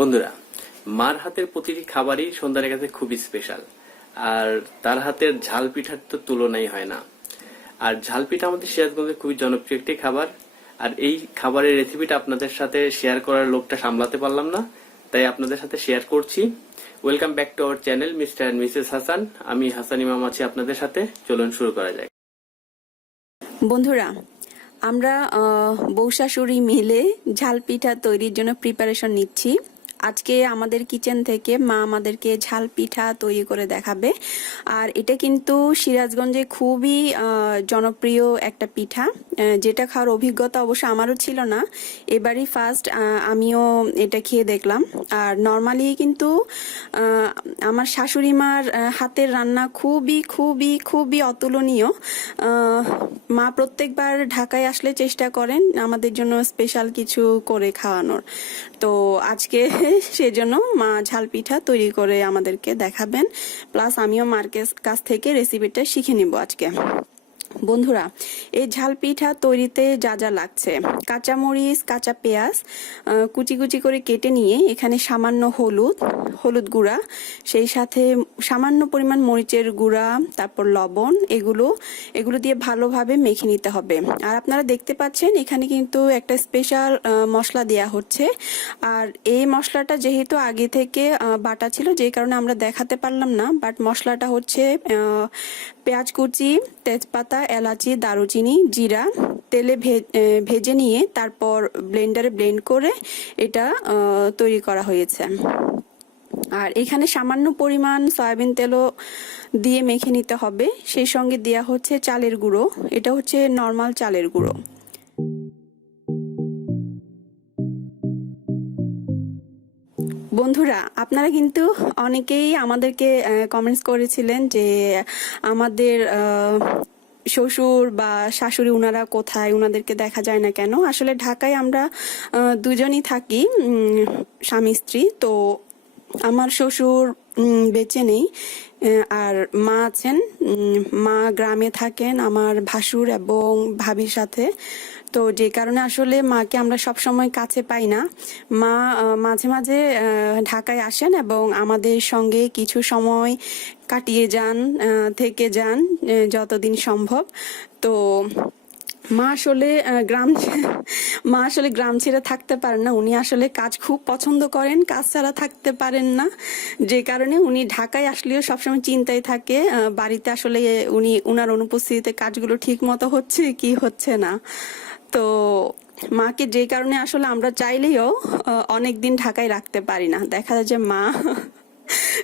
বন্ধুরা, মার হাতের প্রতিটি খাবারই সন্ধ্যার কাছে খুবই স্পেশাল। আর তার হাতের ঝাল পিঠার তো তুলনাই হয় না। আর ঝাল পিঠা আমাদের সিরাজগঞ্জে খুবই জনপ্রিয় একটি খাবার। আর এই খাবারের রেসিপিটা আপনাদের সাথে শেয়ার করার লোকটা সামলাতে পারলাম না, তাই আপনাদের সাথে শেয়ার করছি। Welcome back to our channel mister and missus Hasan. আমি হাসান ইমাম আছি আপনাদের সাথে। চলুন শুরু করা যায়। বন্ধুরা, আমরা বউ শাশুড়ি মিলে ঝাল পিঠা তৈরির জন্য প্রিপারেশন নিচ্ছি। আজকে আমাদের কিচেন থেকে মা আমাদেরকে ঝাল পিঠা তৈরি করে দেখাবে। আর এটা কিন্তু সিরাজগঞ্জে খুবই জনপ্রিয় একটা পিঠা, যেটা খাওয়ার অভিজ্ঞতা অবশ্য আমারও ছিল না। এবারই ফার্স্ট আমিও এটা খেয়ে দেখলাম। আর নর্মালি কিন্তু আমার শাশুড়ি মার হাতের রান্না খুবই খুবই খুবই অতুলনীয়। মা প্রত্যেকবার ঢাকায় আসলে চেষ্টা করেন আমাদের জন্য স্পেশাল কিছু করে খাওয়ানোর। তো আজকে সেজন্য মা ঝাল পিঠা তৈরি করে আমাদেরকে দেখাবেন, প্লাস আমিও মার কাছ থেকে রেসিপিটা শিখে নিব আজকে। বন্ধুরা, এই ঝাল পিঠা তৈরিতে যা যা লাগছে: কাঁচামরিচ, কাঁচা পেঁয়াজ কুচি কুচি করে কেটে নিয়ে এখানে সামান্য হলুদ গুঁড়া, সেই সাথে সামান্য পরিমাণ মরিচের গুঁড়া, তারপর লবণ, এগুলো দিয়ে ভালোভাবে মেখে নিতে হবে। আর আপনারা দেখতে পাচ্ছেন এখানে কিন্তু একটা স্পেশাল মশলা দেয়া হচ্ছে। আর এই মশলাটা যেহেতু আগে থেকে বাটা ছিল, যে কারণে আমরা দেখাতে পারলাম না, বাট মশলাটা হচ্ছে পেঁয়াজ কুচি, তেজপাতা, এলাচি, দারুচিনি, জিরা তেলে ভেজে নিয়ে তারপর ব্লেন্ডারে ব্লেন্ড করে এটা তৈরি করা হয়েছে। আর এখানে সামান্য পরিমাণ সয়াবিন তেলও দিয়ে মেখে নিতে হবে। সেই সঙ্গে দেয়া হচ্ছে চালের গুঁড়ো, এটা হচ্ছে নর্মাল চালের গুঁড়ো। বন্ধুরা, আপনারা কিন্তু অনেকেই আমাদেরকে কমেন্টস করেছিলেন যে আমাদের শ্বশুর বা শাশুড়ি উনারা কোথায়, উনাদেরকে দেখা যায় না কেন। আসলে ঢাকায় আমরা দুজনই থাকি, স্বামী স্ত্রী। তো আমার শ্বশুর বেঁচে নেই, আর মা আছেন। মা গ্রামে থাকেন আমার ভাসুর এবং ভাবির সাথে। তো যে কারণে আসলে মাকে আমরা সব সময় কাছে পাই না। মা মাঝে মাঝে ঢাকায় আসেন এবং আমাদের সঙ্গে কিছু সময় কাটিয়ে যান, থেকে যান যতদিন সম্ভব। তো মা আসলে গ্রাম ছেড়ে থাকতে পারেন না। উনি আসলে কাজ খুব পছন্দ করেন, কাজ ছাড়া থাকতে পারেন না। যে কারণে উনি ঢাকায় আসলেও সবসময় চিন্তায় থাকে বাড়িতে আসলে উনার অনুপস্থিতিতে কাজগুলো ঠিক মতো হচ্ছে কি হচ্ছে না। তো মাকে যে কারণে আসলে আমরা চাইলেও অনেকদিন ঢাকায় রাখতে পারি না। দেখা যায় যে মা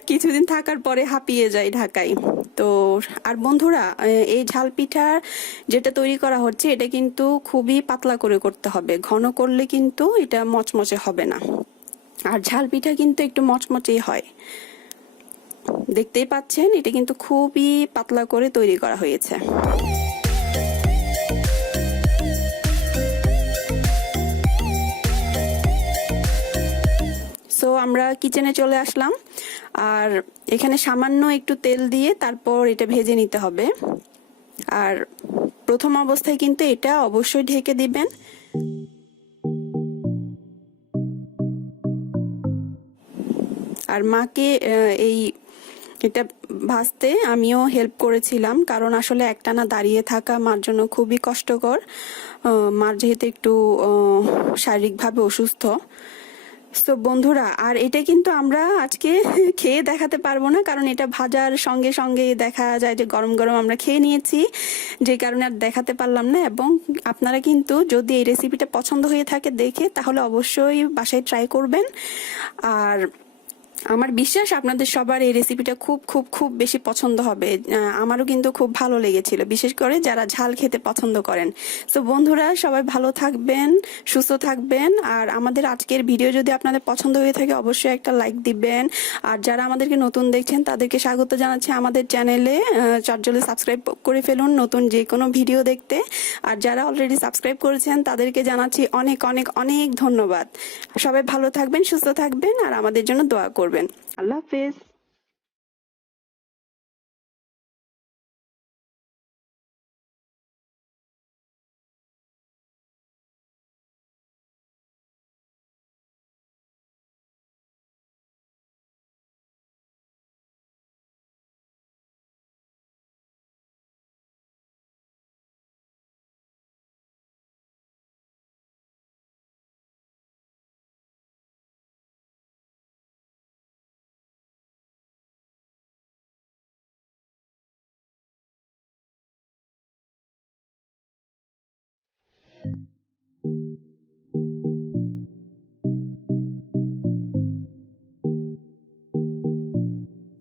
কিছুদিন থাকার পরে হাঁপিয়ে যায় ঢাকায়। তো আর বন্ধুরা, এই ঝাল পিঠা যেটা তৈরি করা হচ্ছে এটা কিন্তু খুবই পাতলা করে করতে হবে, ঘন করলে কিন্তু এটা মচমচে হবে না। আর ঝাল পিঠা কিন্তু একটু মচমচেই হয়। দেখতেই পাচ্ছেন এটা কিন্তু খুবই পাতলা করে তৈরি করা হয়েছে। সো আমরা কিচেনে চলে আসলাম। আর এখানে সামান্য একটু তেল দিয়ে তারপর এটা ভেজে নিতে হবে। আর প্রথম অবস্থায় কিন্তু এটা অবশ্যই ঢেকে দিবেন। আর মাকে এটা ভাজতে আমিও হেল্প করেছিলাম, কারণ আসলে একটানা দাঁড়িয়ে থাকা মার জন্য খুবই কষ্টকর। মার যেহেতু একটু শারীরিকভাবে অসুস্থ। তো বন্ধুরা, আর এটা কিন্তু আমরা আজকে খেয়ে দেখাতে পারবো না, কারণ এটা ভাজার সঙ্গে সঙ্গে দেখা যায় যে গরম গরম আমরা খেয়ে নিয়েছি, যে কারণে আর দেখাতে পারলাম না। এবং আপনারা কিন্তু যদি এই রেসিপিটা পছন্দ হয়ে থাকে দেখে, তাহলে অবশ্যই বাসায় ট্রাই করবেন। আর আমার বিশ্বাস আপনাদের সবার এই রেসিপিটা খুব খুব খুব বেশি পছন্দ হবে। আমারও কিন্তু খুব ভালো লেগেছিল, বিশেষ করে যারা ঝাল খেতে পছন্দ করেন। তো বন্ধুরা, সবাই ভালো থাকবেন, সুস্থ থাকবেন। আর আমাদের আজকের ভিডিও যদি আপনাদের পছন্দ হয়ে থাকে অবশ্যই একটা লাইক দিবেন। আর যারা আমাদেরকে নতুন দেখছেন তাদেরকে স্বাগত জানাচ্ছি আমাদের চ্যানেলে। চটজলদি সাবস্ক্রাইব করে ফেলুন নতুন যে কোনো ভিডিও দেখতে। আর যারা অলরেডি সাবস্ক্রাইব করেছেন তাদেরকে জানাচ্ছি অনেক অনেক অনেক ধন্যবাদ। সবাই ভালো থাকবেন, সুস্থ থাকবেন, আর আমাদের জন্য দোয়া করবেন। আল্লাহ হাফেজ।